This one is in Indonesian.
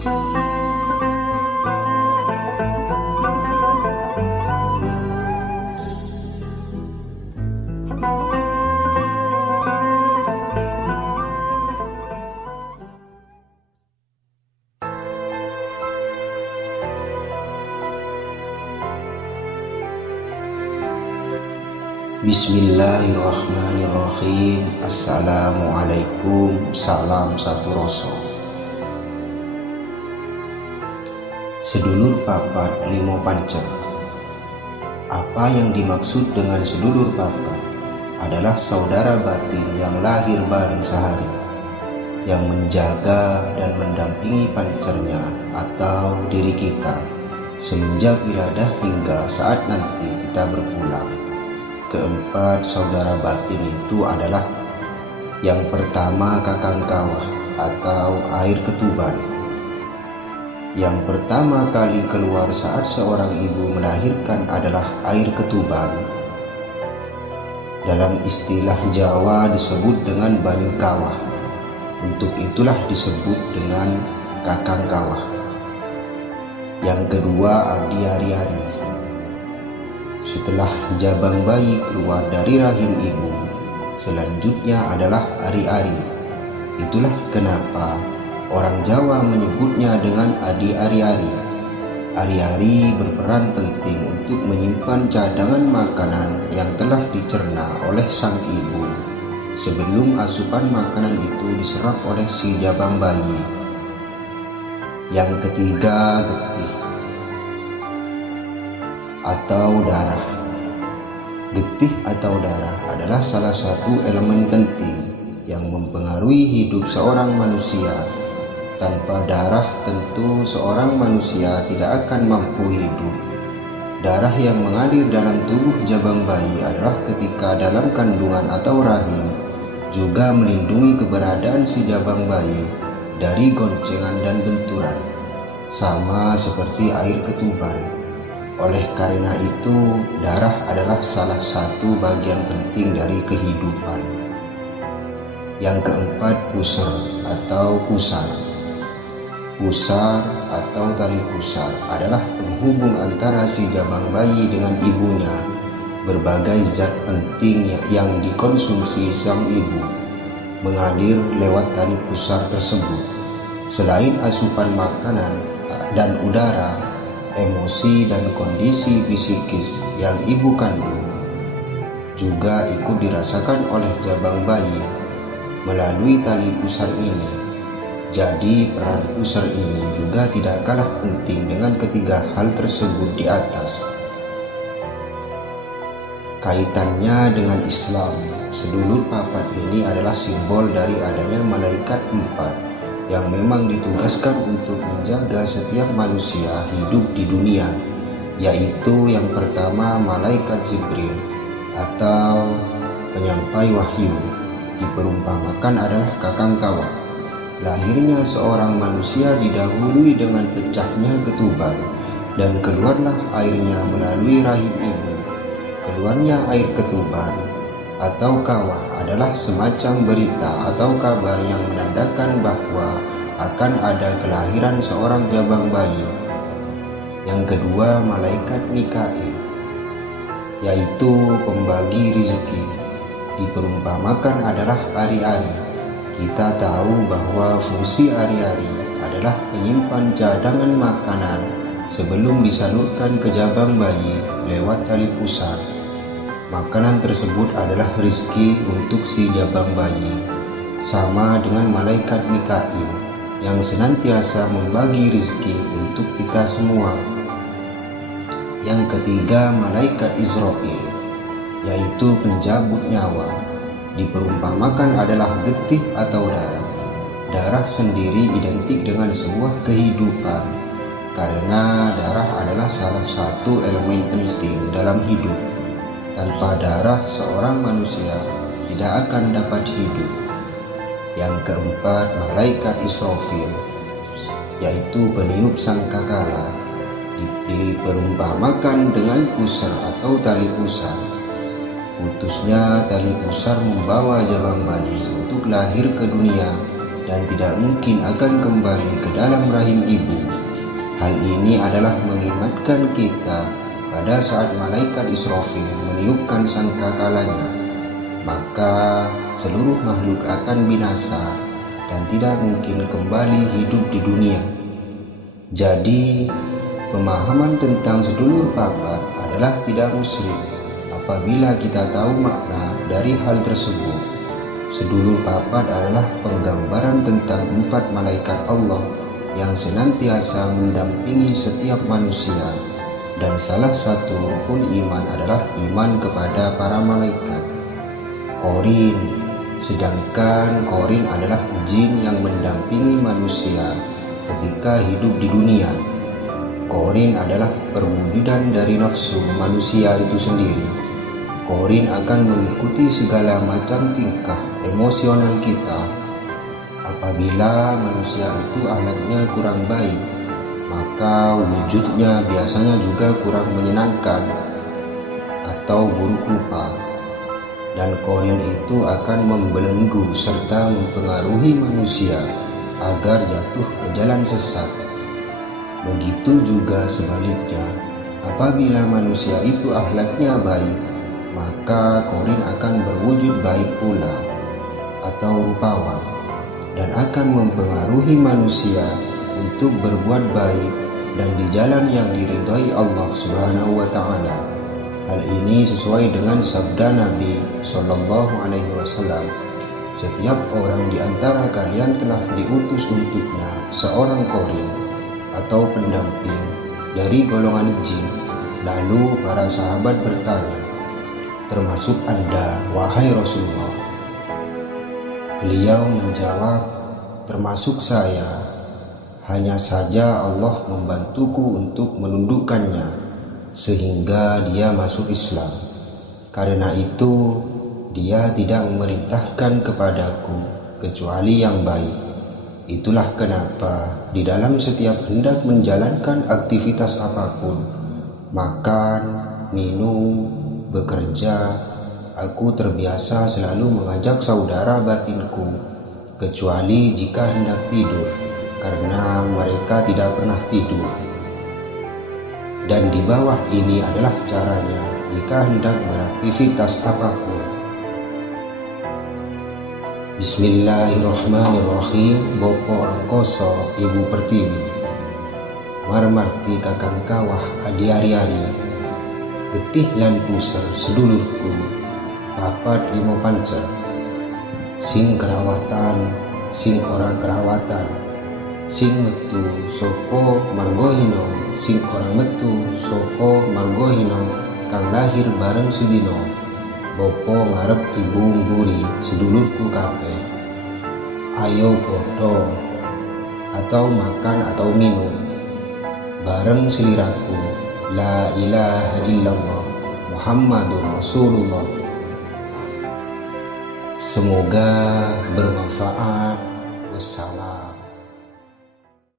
Bismillahirrahmanirrahim. Assalamualaikum. Salam satu rasa. Sedulur papat limo pancer. Apa yang dimaksud dengan sedulur papat adalah saudara batin yang lahir bareng sehari, yang menjaga dan mendampingi pancernya atau diri kita semenjak wiladah hingga saat nanti kita berpulang. Keempat saudara batin itu adalah yang pertama kakang kawah atau air ketuban. Yang pertama kali keluar saat seorang ibu melahirkan adalah air ketuban. Dalam istilah Jawa disebut dengan banyu kawah. Untuk itulah disebut dengan kakang kawah. Yang kedua adi ari-ari. Setelah jabang bayi keluar dari rahim ibu, selanjutnya adalah ari-ari. Itulah kenapa orang Jawa menyebutnya dengan adi ari-ari. Ari-ari berperan penting untuk menyimpan cadangan makanan yang telah dicerna oleh sang ibu sebelum asupan makanan itu diserap oleh si jabang bayi. Yang ketiga, getih atau darah. Getih atau darah adalah salah satu elemen penting yang mempengaruhi hidup seorang manusia. Tanpa darah tentu seorang manusia tidak akan mampu hidup. Darah yang mengalir dalam tubuh jabang bayi adalah ketika dalam kandungan atau rahim, juga melindungi keberadaan si jabang bayi dari goncengan dan benturan, sama seperti air ketuban. Oleh karena itu, darah adalah salah satu bagian penting dari kehidupan. Yang keempat, pusar atau pusar. Pusar atau tali pusar adalah penghubung antara si jabang bayi dengan ibunya. Berbagai zat penting yang dikonsumsi sang ibu mengalir lewat tali pusar tersebut. Selain asupan makanan dan udara, emosi dan kondisi fisikis yang ibu kandung juga ikut dirasakan oleh jabang bayi melalui tali pusar ini. Jadi peran pusar ini juga tidak kalah penting dengan ketiga hal tersebut di atas. Kaitannya dengan Islam, sedulur papat ini adalah simbol dari adanya malaikat empat yang memang ditugaskan untuk menjaga setiap manusia hidup di dunia, yaitu yang pertama malaikat Jibril atau penyampai wahyu, diperumpamakan adalah kakang kawah. Lahirnya seorang manusia didahului dengan pecahnya ketuban dan keluarlah airnya melalui rahim ibu. Keluarnya air ketuban atau kawah adalah semacam berita atau kabar yang menandakan bahwa akan ada kelahiran seorang jabang bayi. Yang kedua, malaikat Mikail, yaitu pembagi rezeki, diperumpamakan adalah ari-ari. Kita tahu bahwa fungsi ari-ari adalah menyimpan cadangan makanan sebelum disalurkan ke jabang bayi lewat tali pusar. Makanan tersebut adalah rezeki untuk si jabang bayi, sama dengan malaikat Mikail yang senantiasa membagi rezeki untuk kita semua. Yang ketiga, malaikat Israfil, yaitu penjabut nyawa, diperumpamakan adalah getih atau darah. Darah sendiri identik dengan sebuah kehidupan, karena darah adalah salah satu elemen penting dalam hidup. Tanpa darah, seorang manusia tidak akan dapat hidup. Yang keempat, malaikat Israfil, yaitu peniup sangkakala, diperumpamakan dengan pusar atau tali pusar. Putusnya tali pusar membawa jabang bayi untuk lahir ke dunia dan tidak mungkin akan kembali ke dalam rahim ibu. Hal ini adalah mengingatkan kita pada saat malaikat Israfil meniupkan sangkakalanya, maka seluruh makhluk akan binasa dan tidak mungkin kembali hidup di dunia. Jadi, pemahaman tentang sedulur papat adalah tidak musyrik apabila kita tahu makna dari hal tersebut. Sedulur papat adalah penggambaran tentang 4 malaikat Allah yang senantiasa mendampingi setiap manusia, dan salah satu rukun iman adalah iman kepada para malaikat. Qorin, sedangkan Qorin adalah jin yang mendampingi manusia ketika hidup di dunia. Qorin adalah perwujudan dari nafsu manusia itu sendiri. Qorin akan mengikuti segala macam tingkah emosional kita. Apabila manusia itu akhlaknya kurang baik, maka wujudnya biasanya juga kurang menyenangkan atau buruk rupa, dan Qorin itu akan membelenggu serta mempengaruhi manusia agar jatuh ke jalan sesat. Begitu juga sebaliknya, apabila manusia itu akhlaknya baik, maka Qorin akan berwujud baik pula atau rupawan, dan akan mempengaruhi manusia untuk berbuat baik dan di jalan yang diridhai Allah Subhanahu wa Ta'ala. Hal ini sesuai dengan sabda Nabi Shallallahu Alaihi Wasallam, setiap orang di antara kalian telah diutus untuknya seorang Qorin atau pendamping dari golongan jin. Lalu para sahabat bertanya, termasuk Anda, wahai Rasulullah? Beliau menjawab, termasuk saya. Hanya saja Allah membantuku untuk menundukkannya sehingga dia masuk Islam. Karena itu dia tidak memerintahkan kepadaku kecuali yang baik. Itulah kenapa di dalam setiap hendak menjalankan aktivitas apapun, makan, minum, bekerja, aku terbiasa selalu mengajak saudara batinku, kecuali jika hendak tidur, karena mereka tidak pernah tidur. Dan di bawah ini adalah caranya jika hendak beraktivitas apapun. Bismillahirrahmanirrahim. Bopo angkoso ibu pertiwi, marmarti kakang kawah adi ari-ari, getih lan puser sedulurku, papat limo pancer, sing kerawatan, sing ora kerawatan, sing metu soko margohino, sing ora metu soko margohino, kang lahir bareng sedino. Bopo ngarep ibu mburi sedulurku kape, ayo podo atau makan atau minum bareng seliraku, la ilaha illallah Muhammadur Rasulullah. Semoga bermanfaat. Wassalam.